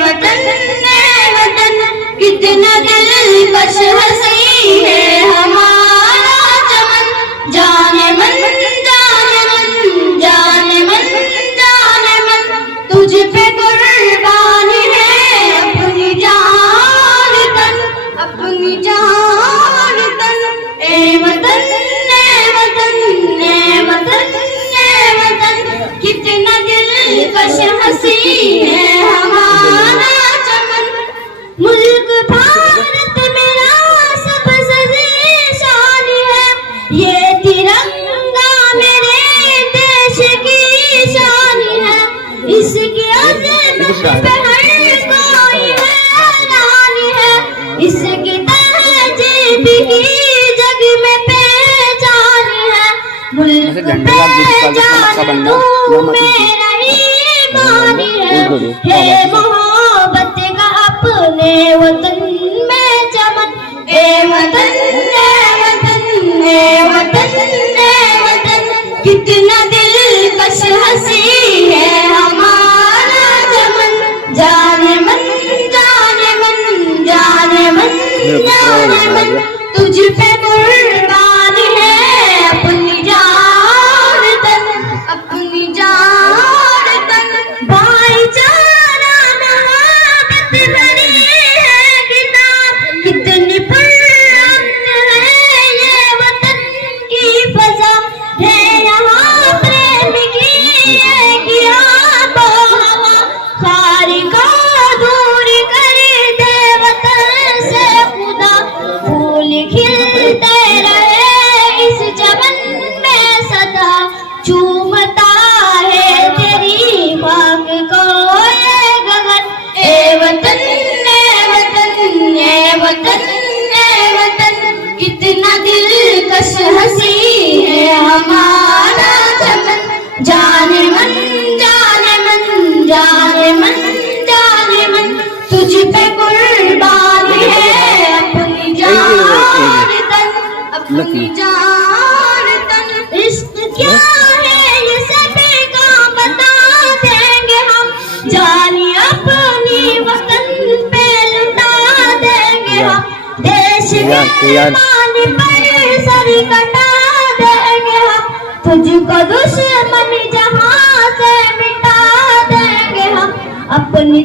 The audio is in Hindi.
वतन कितना दिलकश हंसी है हमारा चमन। जाने मन जाने मन जाने मन जाने मन तुझ पे कुर्बानी है अपनी जान तन अपनी जान तन। ए वतन कितना दिलकश हंसी है हमारा चमन। मुल्क भारत मेरा सबसे शान है, ये तिरंगा मेरे देश की शान है। इसकी अज़मत पे हर कोई हैरान है, इसकी तहज़ीब की जग में पहचान है। मुल्क पे जान तू मेरा ईमान है मोहब्बत का अपने वतन में चमन। ए वतन कितना दिलकश हंसी है हमारा चमन। जाने मन जाने मन जाने मन जाने मन तुझ पे कुर्बान है अपनी जान तन अपनी जान तन। भाईचारा मोहब्बत भरी है किताब, कितनी पुरअमन है ये वतन की फजा है। यहाँ प्रेम की एक आबो हवा, खारी को दूर कर दे वतन से खुदा। फूल खिलते रहे इस चमन में सदा, चूमता है तेरी खाक को ये गगन। ए वतन कितना दिलकश हंसी है हमारा चमन। जाने मन जाने मन जाने मन जाने मन तुझ पे कुर्बान है अपनी जान तन अपनी जान तन। इश्क क्या है ये सभी का बता देंगे हम, जानी अपनी वतन पे लुटा देंगे हम। देश के पानी पर सर कटा देंगे हम, तुझको दुश्मन जहां से मिटा देंगे हम। अपनी